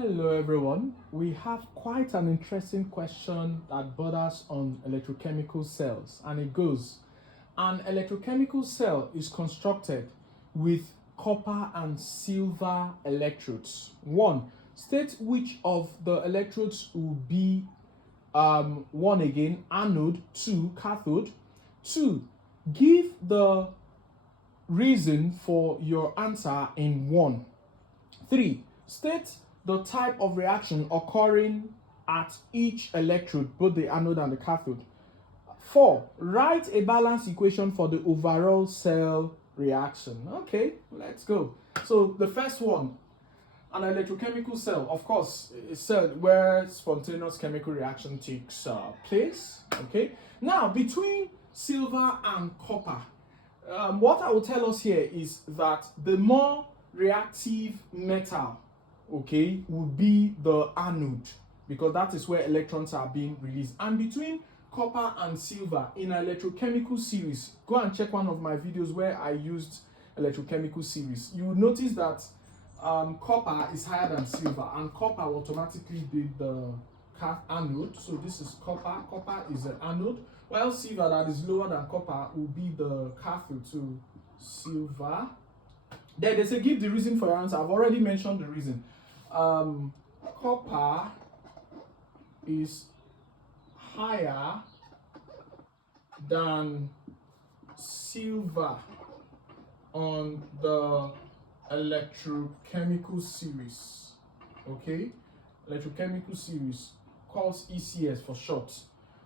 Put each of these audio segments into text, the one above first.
Hello everyone, we have quite an interesting question that borders on electrochemical cells, and it goes, an electrochemical cell is constructed with copper and silver electrodes. 1. State which of the electrodes will be 1 again, anode, 2, cathode. 2. Give the reason for your answer in 1. 3. State the type of reaction occurring at each electrode, both the anode and the cathode. 4. Write a balanced equation for the overall cell reaction. Okay, let's go. So the first one, an electrochemical cell, of course, is cell where spontaneous chemical reaction takes place. Okay, now between silver and copper, what I will tell us here is that the more reactive metal, okay, would be the anode, because that is where electrons are being released. And between copper and silver in an electrochemical series, go and check one of my videos where I used electrochemical series. You will notice that copper is higher than silver, and copper will automatically be the anode. So this is copper is the anode, while silver, that is lower than copper, will be the cathode. So silver. Then they say give the reason for your answer. I've already mentioned the reason. Copper is higher than silver on the electrochemical series. Okay, electrochemical series, called ECS for short.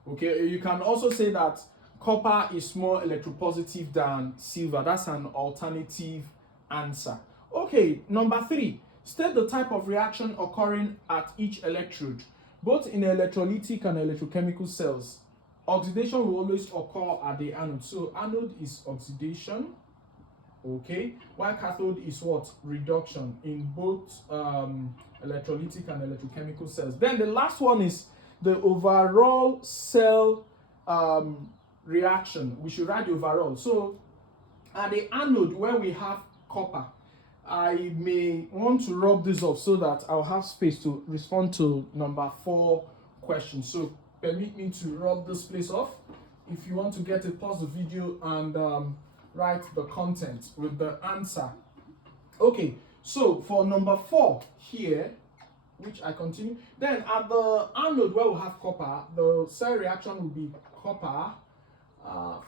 Okay, you can also say that copper is more electropositive than silver. That's an alternative answer. Okay, number 3. State the type of reaction occurring at each electrode, both in electrolytic and electrochemical cells. Oxidation will always occur at the anode. So anode is oxidation, okay, while cathode is what? Reduction in both electrolytic and electrochemical cells. Then the last one is the overall cell reaction. We should write the overall. So at the anode, where we have copper, I may want to rub this off so that I'll have space to respond to number 4 question. So permit me to rub this place off. If you want to get it, pause the video and write the content with the answer. Okay, so for number 4 here, which I continue, then at the anode where we have copper, the cell reaction will be copper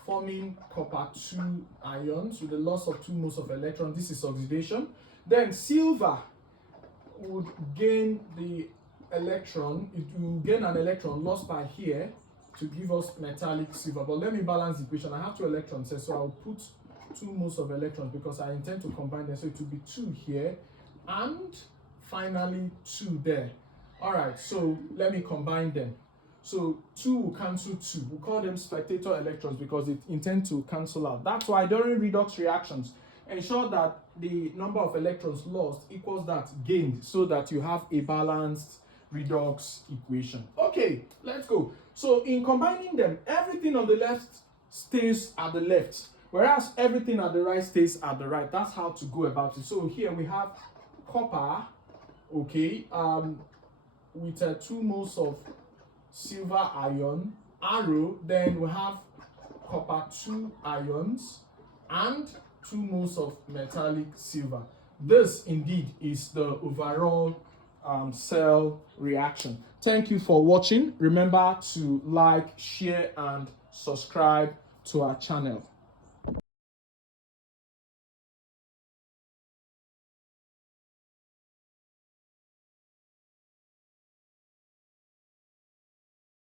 forming copper 2 ions with the loss of 2 moles of electron. This is oxidation. Then silver would gain the electron. It will gain an electron lost by here to give us metallic silver. But let me balance the equation. I have 2 electrons here, so I'll put 2 moles of electrons because I intend to combine them. So it will be 2 here and finally 2 there. All right, so let me combine them. So 2 will cancel 2. We call them spectator electrons because it intends to cancel out. That's why during redox reactions, ensure that the number of electrons lost equals that gained, so that you have a balanced redox equation. Okay, let's go. So in combining them, everything on the left stays at the left, whereas everything at the right stays at the right. That's how to go about it. So here we have copper, okay, with 2 moles of silver ion, arrow. Then we have copper 2 ions and 2 moles of metallic silver. This indeed is the overall cell reaction. Thank you for watching. Remember to like, share and subscribe to our channel.